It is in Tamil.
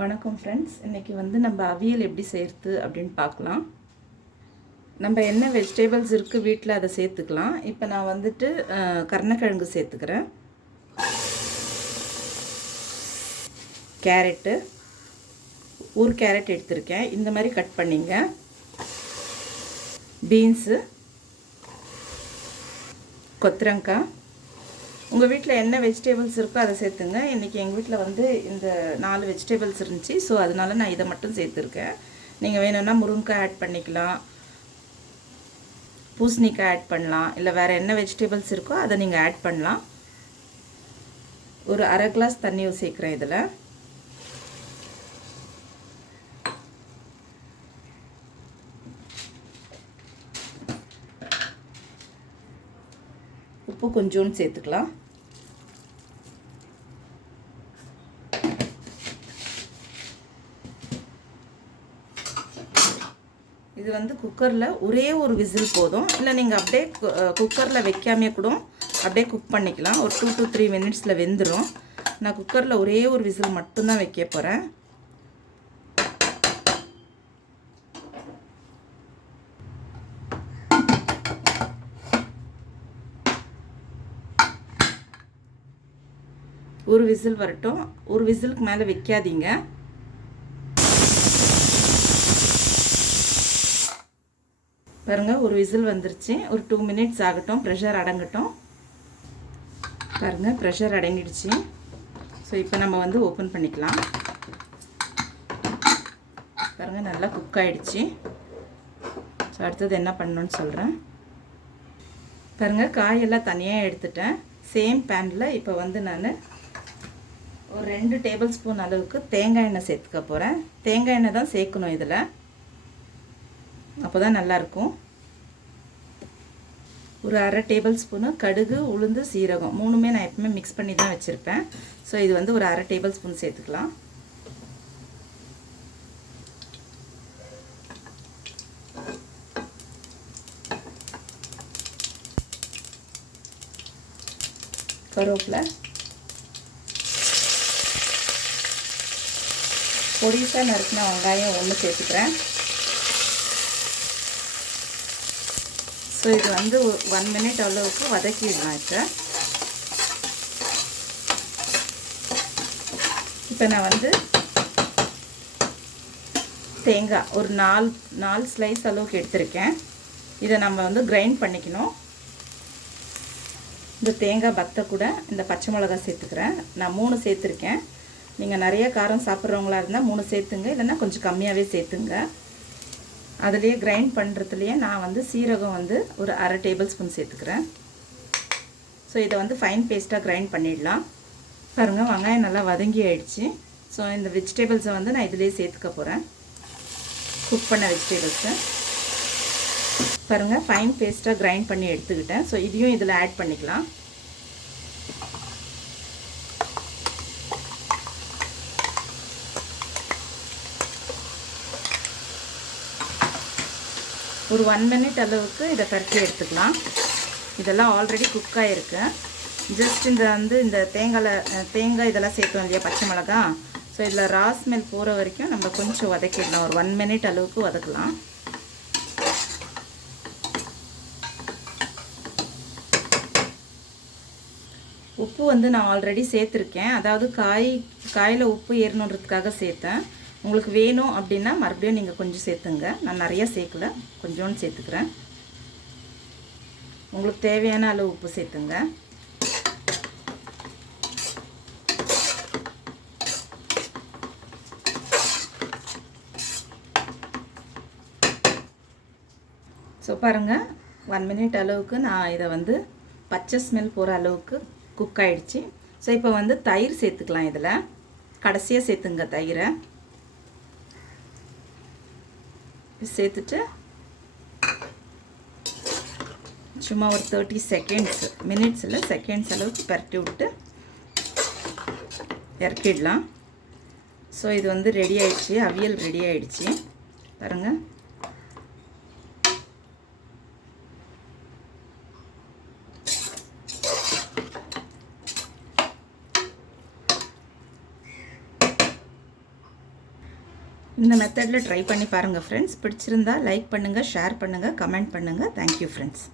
வணக்கம் ஃப்ரெண்ட்ஸ். இன்றைக்கி நம்ம அவியல் எப்படி செய்கிறது அப்படின்னு பார்க்கலாம். நம்ம என்ன வெஜிடபிள்ஸ் இருக்குது வீட்டில் அதை சேர்த்துக்கலாம். இப்போ நான் கருணக்கிழங்கு சேர்த்துக்கிறேன், கேரட்டு, ஒரு கேரட் எடுத்திருக்கேன், இந்த மாதிரி கட் பண்ணிங்க, பீன்ஸு, கொத்தரங்காய், உங்கள் வீட்டில் என்ன வெஜிடபிள்ஸ் இருக்கோ அதை சேர்த்துங்க. இன்றைக்கி எங்கள் வீட்டில் இந்த 4 வெஜிடபிள்ஸ் இருந்துச்சு, ஸோ அதனால நான் இதை மட்டும் சேர்த்துருக்கேன். நீங்கள் வேணும்னா முருங்கைக்காய் ஆட் பண்ணிக்கலாம், பூசணிக்காய் ஆட் பண்ணலாம், இல்லை வேறு என்ன வெஜிடபிள்ஸ் இருக்கோ அதை நீங்கள் ஆட் பண்ணலாம். ஒரு அரை கிளாஸ் தண்ணி சேர்க்குறேன். இதில் உப்பு கொஞ்சோன்னு சேர்த்துக்கலாம். இது குக்கரில் ஒரே ஒரு விசில் போதும். இல்லை நீங்கள் அப்படியே குக்கரில் வைக்காமே கூட அப்படியே குக் பண்ணிக்கலாம். ஒரு 2 to 3 மினிட்ஸில் வெந்துடும். நான் குக்கரில் ஒரே ஒரு விசில் மட்டும்தான் வைக்க போகிறேன். ஒரு விசில் வரட்டும். ஒரு விசிலுக்கு மேலே வைக்காதீங்க. பாருங்கள், ஒரு விசில் வந்துருச்சு. ஒரு 2 மினிட்ஸ் ஆகட்டும், ப்ரெஷர் அடங்கட்டும். பாருங்கள், ப்ரெஷர் அடங்கிடுச்சு. ஸோ இப்போ நம்ம ஓப்பன் பண்ணிக்கலாம். பாருங்கள், நல்லா குக் ஆகிடுச்சு. ஸோ அடுத்தது என்ன பண்ணணும்னு சொல்கிறேன். பாருங்கள், காயெல்லாம் தனியாக எடுத்துட்டேன். சேம் பேனில் இப்போ நான் ஒரு 2 டேபிள் ஸ்பூன் அளவுக்கு தேங்காய் எண்ணெய் சேர்த்துக்க போகிறேன். தேங்காய் எண்ணெய் தான் சேர்க்கணும் இதில், அப்போ தான் நல்லாயிருக்கும். ஒரு அரை டேபிள் ஸ்பூனு கடுகு, உளுந்து, சீரகம் மூணுமே நான் எப்பவுமே மிக்ஸ் பண்ணி தான் வச்சுருப்பேன். ஸோ இது ஒரு அரை டேபிள் ஸ்பூன் சேர்த்துக்கலாம். கருவேப்பிலை, பொடிசாக நறுக்கின வெங்காயம் 1 சேர்த்துக்கிறேன். ஸோ இது 1 மினிட் அளவுக்கு வதக்கிடலாம். இப்போ நான் தேங்காய் ஒரு 4 ஸ்லைஸ் அளவுக்கு எடுத்திருக்கேன். இதை நம்ம கிரைண்ட் பண்ணிக்கணும். இந்த தேங்காய் பத்தை கூட இந்த பச்சை மிளகாய் சேர்த்துக்கிறேன். நான் 3 சேர்த்துருக்கேன். நீங்கள் நிறைய காரம் சாப்பிட்றவங்களா இருந்தால் 3 சேர்த்துங்க, இல்லைன்னா கொஞ்சம் கம்மியாகவே சேர்த்துங்க. அதுலேயே கிரைண்ட் பண்ணுறதுலையே நான் சீரகம் ஒரு அரை டேபிள் ஸ்பூன் சேர்த்துக்கிறேன். ஸோ இதை ஃபைன் பேஸ்ட்டாக கிரைண்ட் பண்ணிடலாம். பாருங்கள், வெங்காயம் நல்லா வதங்கி ஆயிடுச்சு. ஸோ இந்த வெஜிடபிள்ஸை நான் இதிலே சேர்த்துக்க போகிறேன், குக் பண்ண வெஜிடபிள்ஸை. பாருங்கள், ஃபைன் பேஸ்ட்டாக கிரைண்ட் பண்ணி எடுத்துக்கிட்டேன். ஸோ இதையும் இதில் ஆட் பண்ணிக்கலாம். ஒரு 1 மினிட் அளவுக்கு இதை பரட்டி எடுத்துக்கலாம். இதெல்லாம் ஆல்ரெடி குக் ஆகிருக்கு. ஜஸ்ட் இந்த தேங்காய் இதெல்லாம் சேர்த்தோம் இல்லையா, பச்சை மிளகா. ஸோ இதில் ரா ஸ்மெல் போகிற வரைக்கும் நம்ம கொஞ்சம் வதக்கிடலாம். ஒரு 1 மினிட் அளவுக்கு வதக்கலாம். உப்பு நான் ஆல்ரெடி சேர்த்துருக்கேன். அதாவது காயில் உப்பு ஏறணுன்றதுக்காக சேர்த்தேன். உங்களுக்கு வேணும் அப்படின்னா மறுபடியும் நீங்கள் கொஞ்சம் சேர்த்துங்க. நான் நிறையா சேர்க்கல, கொஞ்சோன்னு சேர்த்துக்கிறேன். உங்களுக்கு தேவையான அளவு உப்பு சேர்த்துங்க. ஸோ பாருங்கள், 1 மினிட் அளவுக்கு நான் இதை பச்சை ஸ்மெல் போகிற அளவுக்கு குக் ஆகிடுச்சு. ஸோ இப்போ தயிர் சேர்த்துக்கலாம். இதில் கடைசியாக சேர்த்துங்க தயிரை. சேர்த்துட்டு சும்மா ஒரு 30 செகண்ட்ஸ், மினிட்ஸ் இல்லை செகண்ட்ஸ் அளவுக்கு பரட்டி விட்டு இறக்கிடலாம். ஸோ இது ரெடி ஆயிடுச்சு, அவியல் ரெடி ஆயிடுச்சு. பாருங்கள், இந்த மெத்தடில் ட்ரை பண்ணி பாருங்கள் ஃப்ரெண்ட்ஸ். பிடிச்சிருந்தா லைக் பண்ணுங்கள், ஷேர் பண்ணுங்கள், கமெண்ட் பண்ணுங்கள். Thank you friends.